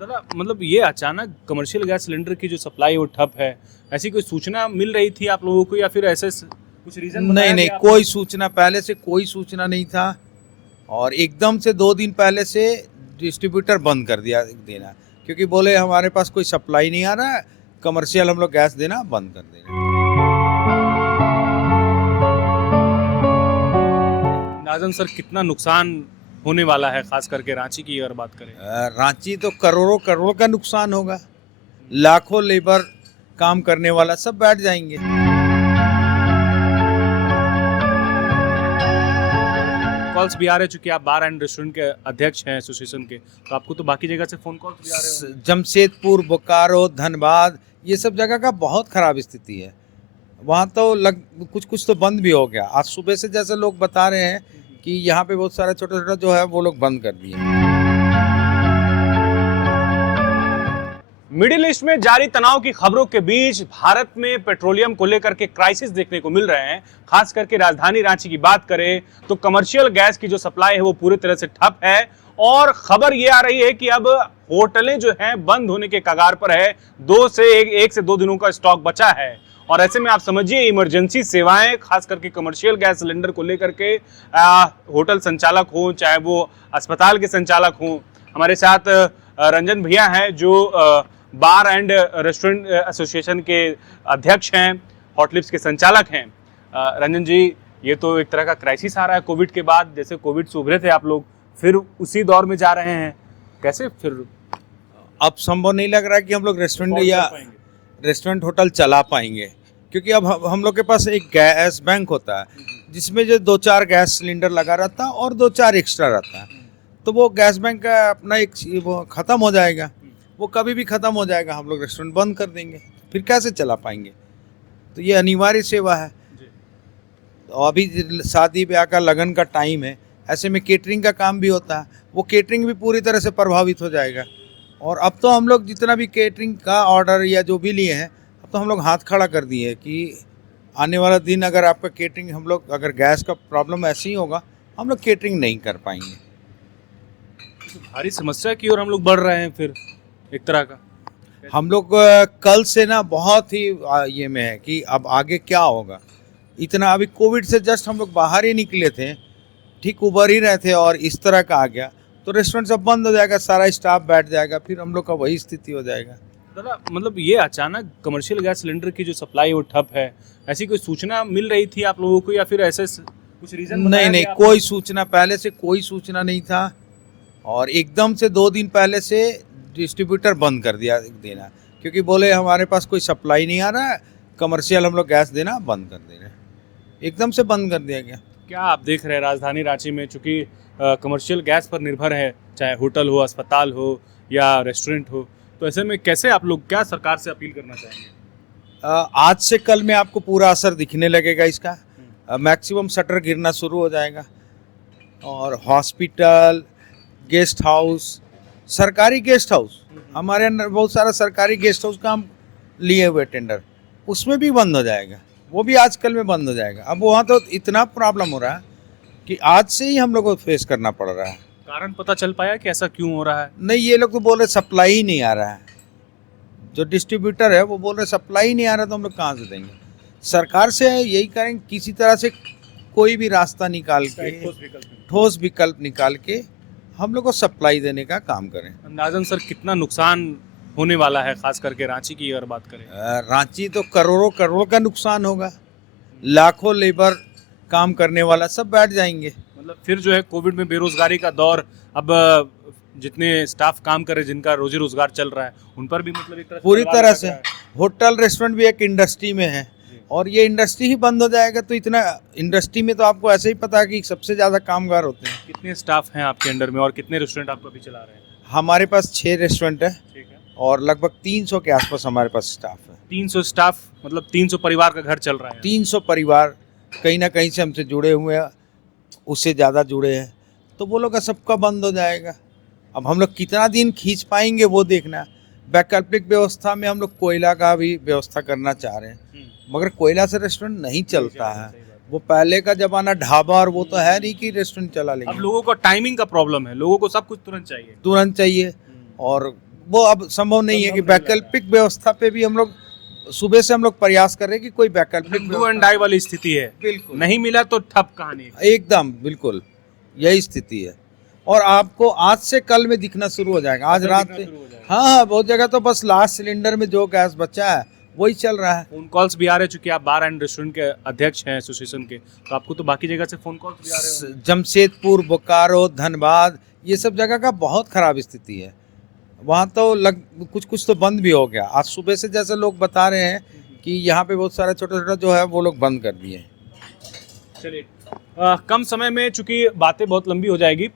दादा मतलब ये अचानक कमर्शियल गैस सिलेंडर की जो सप्लाई है वो ठप है, ऐसी कोई सूचना मिल रही थी आप लोगों को या फिर ऐसे कुछ रीजन नहीं बताया नहीं, गया आप कोई लोगों सूचना पहले से कोई सूचना नहीं था। और एकदम से 2 दिन पहले से डिस्ट्रीब्यूटर बंद कर दिया देना, क्योंकि बोले हमारे पास कोई सप्लाई नहीं आ रहा है, कमर्शियल हम लोग गैस देना बंद कर दे रहे हैं। को? अंदाजन सर कितना नुकसान होने वाला है, खास करके रांची की अगर बात करें? रांची तो करोड़ों करोड़ का नुकसान होगा, लाखों लेबर काम करने वाला सब बैठ जाएंगे। कॉल्स भी आ रहे, चूंकि आप बार एंड रेस्टोरेंट के अध्यक्ष हैं एसोसिएशन के, तो आपको तो बाकी जगह से फोन कॉल्स भी आ रहे होंगे। जमशेदपुर, बोकारो, धनबाद, ये सब जगह का बहुत खराब स्थिति है। वहाँ तो कुछ कुछ तो बंद भी हो गया। आज सुबह से जैसे लोग बता रहे हैं कि यहाँ पे बहुत सारा छोटा छोटा जो है वो लोग बंद कर दिए। मिडिल ईस्ट में जारी तनाव की खबरों के बीच भारत में पेट्रोलियम को लेकर के क्राइसिस देखने को मिल रहे हैं। खास करके राजधानी रांची की बात करें तो कमर्शियल गैस की जो सप्लाई है वो पूरी तरह से ठप है और खबर ये आ रही है कि अब होटलें जो हैं बंद होने के कगार पर है। एक से दो दिनों का स्टॉक बचा है और ऐसे में आप समझिए इमरजेंसी सेवाएं खास करके कमर्शियल गैस सिलेंडर को लेकर के होटल संचालक हो चाहे वो अस्पताल के संचालक हो। हमारे साथ रंजन भैया हैं जो बार एंड रेस्टोरेंट एसोसिएशन के अध्यक्ष हैं, हॉटलिप्स के संचालक हैं। रंजन जी, ये तो एक तरह का क्राइसिस आ रहा है कोविड के बाद, जैसे कोविड से उभरे थे आप लोग, फिर उसी दौर में जा रहे हैं, कैसे फिर? अब संभव नहीं लग रहा है कि हम लोग रेस्टोरेंट होटल चला पाएंगे, क्योंकि अब हम लोग के पास एक गैस बैंक होता है जिसमें जो 2-4 गैस सिलेंडर लगा रहता है और 2-4 एक्स्ट्रा रहता है। तो वो गैस बैंक का अपना एक वो ख़त्म हो जाएगा, वो कभी भी ख़त्म हो जाएगा, हम लोग रेस्टोरेंट बंद कर देंगे, फिर कैसे चला पाएंगे? तो ये अनिवार्य सेवा है। तो अभी शादी ब्याह का लगन का टाइम है, ऐसे में केटरिंग का काम भी होता है, वो केटरिंग भी पूरी तरह से प्रभावित हो जाएगा। और अब तो हम लोग जितना भी केटरिंग का ऑर्डर या जो भी लिए हैं, अब तो हम लोग हाथ खड़ा कर दिए कि आने वाला दिन अगर आपका केटरिंग, हम लोग अगर गैस का प्रॉब्लम ऐसे ही होगा, हम लोग केटरिंग नहीं कर पाएंगे। तो भारी समस्या की ओर हम लोग बढ़ रहे हैं फिर एक तरह का। हम लोग कल से ना बहुत ही ये में है कि अब आगे क्या होगा। इतना अभी कोविड से जस्ट हम लोग बाहर ही निकले थे, ठीक उबर ही रहे थे और इस तरह का आ गया तो रेस्टोरेंट सब बंद हो जाएगा, सारा स्टाफ बैठ जाएगा, फिर हम लोग का वही स्थिति हो जाएगा। दादा मतलब ये अचानक कमर्शियल गैस सिलेंडर की जो सप्लाई है वो ठप है, ऐसी कोई सूचना मिल रही थी आप लोगों को या फिर ऐसे कुछ रीजन बताया नहीं नहीं, गया आप कोई लोगों सूचना पहले से कोई सूचना नहीं था। और एकदम से 2 दिन पहले से डिस्ट्रीब्यूटर बंद कर दिया देना, क्योंकि बोले हमारे पास कोई सप्लाई नहीं आ रहा है, कमर्शियल हम लोग गैस देना बंद कर दे रहे हैं। एकदम से बंद कर दिया गया। को? क्या आप देख रहे हैं राजधानी रांची में, चूंकि कमर्शियल गैस पर निर्भर है, चाहे होटल हो, अस्पताल हो या रेस्टोरेंट हो, तो ऐसे में कैसे आप लोग क्या सरकार से अपील करना चाहेंगे? आज से कल में आपको पूरा असर दिखने लगेगा इसका। मैक्सिमम शटर गिरना शुरू हो जाएगा और हॉस्पिटल, गेस्ट हाउस, सरकारी गेस्ट हाउस, हमारे अंदर बहुत सारा सरकारी गेस्ट हाउस का हम लिए हुए टेंडर, उसमें भी बंद हो जाएगा, वो भी आजकल में बंद हो जाएगा। अब वहाँ तो इतना प्रॉब्लम हो रहा है कि आज से ही हम लोग को फेस करना पड़ रहा है। कारण पता चल पाया कि ऐसा क्यों हो रहा है? नहीं, ये लोग तो बोल रहे सप्लाई ही नहीं आ रहा है, जो डिस्ट्रीब्यूटर है वो बोल रहे सप्लाई ही नहीं आ रहा, तो हम लोग कहाँ से देंगे? सरकार से यही करेंगे किसी तरह से कोई भी रास्ता निकाल के, ठोस विकल्प निकाल के हम लोग को सप्लाई देने का काम करें। अंदाजन सर कितना नुकसान होने वाला है, खास करके रांची की अगर बात करें? रांची तो करोड़ों करोड़ का नुकसान होगा, लाखों लेबर काम करने वाला सब बैठ जाएंगे। मतलब फिर जो है कोविड में बेरोजगारी का दौर, अब जितने स्टाफ काम कर रहे हैं, जिनका रोजी रोजगार चल रहा है, उन पर भी मतलब एक तरह पूरी तलवार तरह लटक से रहा है। होटल रेस्टोरेंट भी एक इंडस्ट्री में है और ये इंडस्ट्री ही बंद हो जाएगा तो इतना इंडस्ट्री में तो आपको ऐसे ही पता है कि सबसे ज़्यादा कामगार होते हैं। कितने स्टाफ हैं आपके अंडर में और कितने रेस्टोरेंट आप अभी चला रहे हैं? हमारे पास 6 रेस्टोरेंट है ठीक है। और लगभग 300 के आसपास हमारे पास स्टाफ है। 300 स्टाफ, मतलब 300 परिवार का घर चल रहा है। 300 परिवार कहीं ना कहीं से हमसे जुड़े हुए हैं, उससे ज़्यादा जुड़े हैं, तो वो लोग का सबका बंद हो जाएगा। अब हम लोग कितना दिन खींच पाएंगे वो देखना है। वैकल्पिक व्यवस्था में हम लोग कोयला का भी व्यवस्था करना चाह रहे हैं, मगर कोयला से रेस्टोरेंट नहीं चलता है। वो पहले का जमाना ढाबा और वो तो है नहीं कि रेस्टोरेंट चला अब लेंगे। लोगों को टाइमिंग का प्रॉब्लम है, लोगों को सब कुछ तुरंत चाहिए। तुरंत चाहिए और वो अब संभव नहीं है कि वैकल्पिक व्यवस्था पे भी हम लोग सुबह से हम लोग प्रयास कर रहे हैं कि कोई वैकल्पिक डू एंड डाई वाली स्थिति है, बिल्कुल नहीं मिला तो ठप कहानी। एकदम बिल्कुल यही स्थिति है। और आपको आज से कल में दिखना शुरू हो जाएगा। आज रात में हाँ बहुत जगह तो बस लास्ट सिलेंडर में जो गैस बचा है वही चल रहा है। फोन कॉल्स भी आ रहे, चूंकि आप बार एंड रेस्टोरेंट के अध्यक्ष हैं एसोसिएशन के, तो आपको तो बाकी जगह से फोन कॉल्स भी आ रहे हैं। जमशेदपुर, बोकारो, धनबाद, ये सब जगह का बहुत खराब स्थिति है। वहाँ तो कुछ तो बंद भी हो गया। आज सुबह से जैसे लोग बता रहे हैं कि यहाँ पे बहुत सारा छोटा छोटा जो है वो लोग बंद कर दिए हैं। चलिए कम समय में, चूंकि बातें बहुत लंबी हो जाएगी,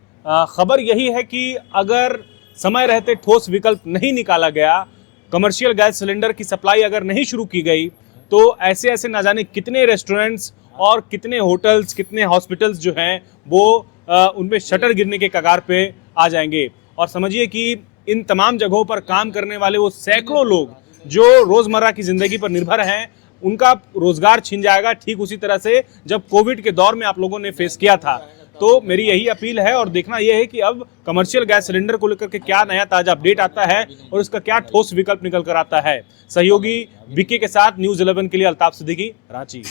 खबर यही है कि अगर समय रहते ठोस विकल्प नहीं निकाला गया, कमर्शियल गैस सिलेंडर की सप्लाई अगर नहीं शुरू की गई, तो ऐसे ऐसे ना जाने कितने रेस्टोरेंट्स और कितने होटल्स, कितने हॉस्पिटल्स जो हैं वो उनमें शटर गिरने के कगार पे आ जाएंगे। और समझिए कि इन तमाम जगहों पर काम करने वाले वो सैकड़ों लोग जो रोजमर्रा की जिंदगी पर निर्भर हैं, उनका रोजगार छिन जाएगा, ठीक उसी तरह से जब कोविड के दौर में आप लोगों ने फेस किया था। तो मेरी यही अपील है और देखना यह है कि अब कमर्शियल गैस सिलेंडर को लेकर के क्या नया ताजा अपडेट आता है और इसका क्या ठोस विकल्प निकल कर आता है। सहयोगी बीके के साथ न्यूज़ 11 के लिए अल्ताफ सिद्दीकी, रांची।